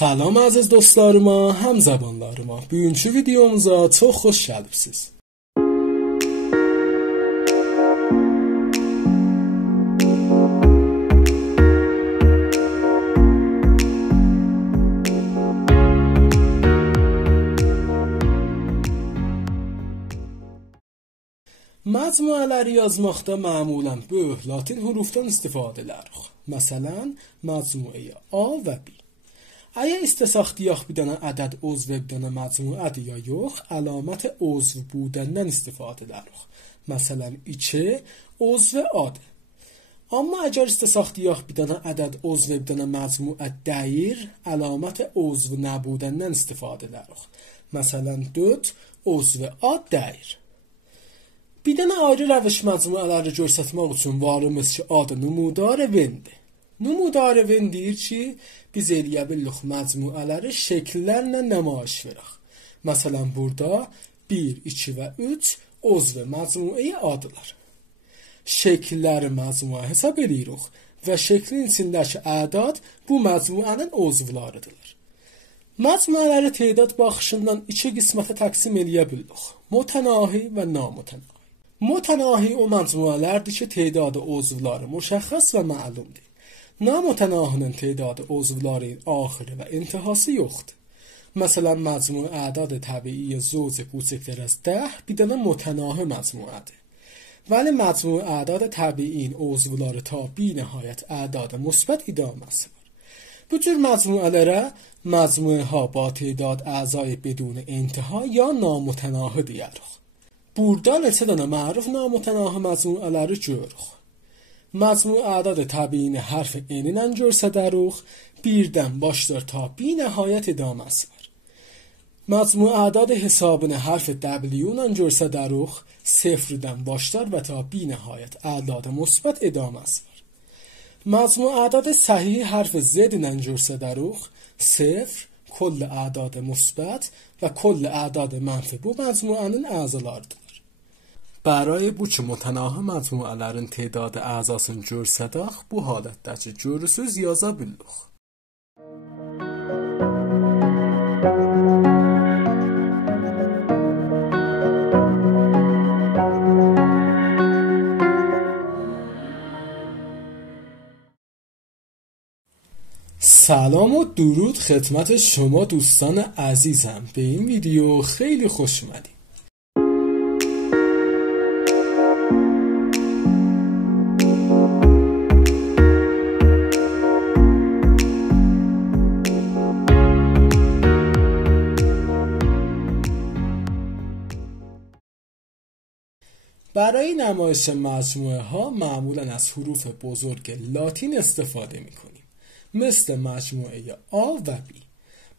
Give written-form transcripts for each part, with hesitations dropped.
Salam aziz dostlarıma, həm zamanlarıma. Bugünkü videomuza çox xoş gəlibsiz. Məcmuələri yazmaqda məmulən böyük latin hurufdan istifadə edirik. Məsələn, məcmuəyə A və B. Əgər istəsək deyək bir dənə ədəd uzv bir dənə məcmuədir ya yox, əlamət uzv budəndən istifadə edirik. Məsələn, 2 uzv A-dır. Amma əgər istəsək deyək bir dənə ədəd uzv bir dənə məcmuə deyil, əlamət uzv nəbudəndən istifadə edirik. Məsələn, 4 uzv A deyil. Bir dənə ayrı rəviş məcmuələri göstərmək üçün varımız ki, adı numudar vendir. Numudar ven deyir ki, biz eləyə bilirik məcmuələri şəkillərlə nümayiş verək. Məsələn, burada 1, 2 və 3 uzv məcmuəyə adlar. Şəkilləri məcmuə hesab edirik və şəklin içindəki ədad bu məcmuənin uzvlarıdır. Məcmuələri tədad baxışından iki qismətə təqsim eləyə bilirik. Mütənahi və namütənahi. Mütənahi o məcmuələrdir ki, tədadı uzvları müşəxəs və məlumdur. Namütənahinin tədadı uzvların axırı və intihası yoxdur. Məsələn, məcmuə ədad təbii zövc küçüklər az 10 bir dənə mütənahi məcmuədir. Vəli məcmuə ədad təbiin uzvları ta binəhayət ədad müsbət idaməsi var. Bu cür məcmuələrə məcmuəha ba tədad əzai bedun intiha ya namütənahi deyirik. Burada neçə dənə məruf namütənahi məcmuələri görürük. Məcmuə ədad təbiin hərf n-ilə göstəririk, birdən başlar ta binəhayət idaməsi var. Məcmuə ədad hesabını hərf w-ilə göstəririk, sıfırdan başlar və ta binəhayət ədad müsbət idaməsi var. Məcmuə ədad səhih hərf z-ilə göstəririk, sıfır, kull ədad müsbət və kull ədad mənfi bu məcmuənin əzalarıdır. برای bu ki mütənahi məcmuələrin tədadı əzasını görsədək, bu halətdəki görürsüz yaza bilirik. سلام و درود خدمت شما دوستان عزیزم. به این ویدیو خیلی خوش اومدید. برای نمایش مجموعه ها معمولا از حروف بزرگ لاتین استفاده می کنیم. مثل مجموعه A و B.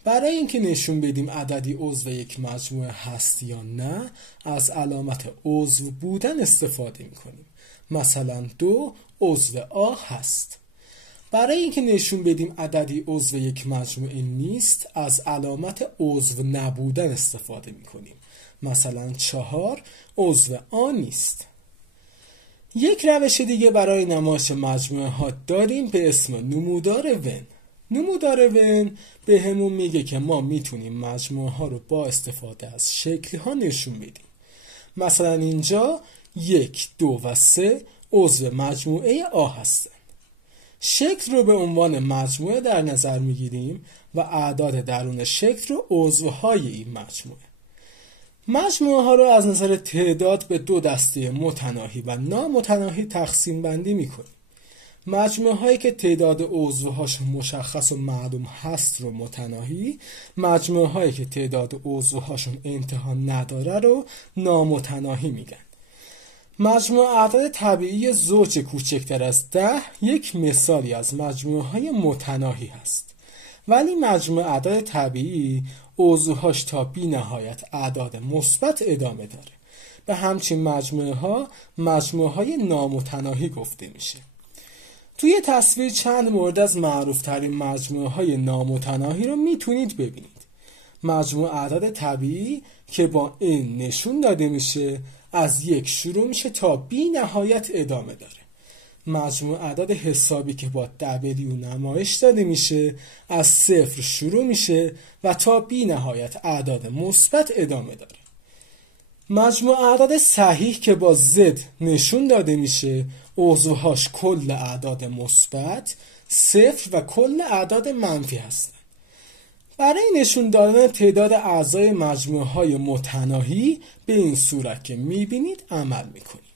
برای اینکه نشون بدیم عددی عضو یک مجموعه هست یا نه، از علامت عضو بودن استفاده می کنیم. مثلا 2 عضو A هست. برای اینکه نشون بدیم عددی عضو یک مجموعه نیست، از علامت عضو نبودن استفاده می کنیم. مثلا 4 عضو A نیست. یک روش دیگه برای نمایش مجموعه ها داریم به اسم نمودار ون. نمودار ون به همون میگه که ما میتونیم مجموعه ها رو با استفاده از شکل ها نشون بدیم. مثلا اینجا 1، 2 و 3 عضو مجموعه A هستن. شکل رو به عنوان مجموعه در نظر میگیریم و اعداد درون شکل رو عضوهای این مجموعه. مجموعه ها رو از نظر تعداد به دو دسته متناهی و نامتناهی تقسیم بندی میکنیم. مجموعه هایی که تعداد عضوهاشون مشخص و معلوم هست رو متناهی، مجموعه هایی که تعداد عضوهاشون انتها نداره رو نامتناهی میگن. مجموعه اعداد طبیعی زوج کوچکتر از 10 یک مثالی از مجموعه های متناهی هست. ولی مجموعه اعداد طبیعی عضوهاش تا بی نهایت اعداد مثبت ادامه داره. به همچین مجموعه های نامتناهی گفته میشه. توی تصویر چند مورد از معروف ترین مجموعه های نامتناهی رو میتونید ببینید. مجموعه اعداد طبیعی که با این نشون داده میشه از 1 شروع میشه تا بی نهایت ادامه داره. مجموع اعداد حسابی که با W نمایش داده میشه از 0 شروع میشه و تا بی نهایت اعداد مثبت ادامه داره. مجموع اعداد صحیح که با Z نشون داده میشه عضوهاش کل اعداد مثبت، 0 و کل اعداد منفی هستن. برای نشون دادن تعداد اعضای مجموعه های متناهی به این صورت که میبینید عمل میکنیم.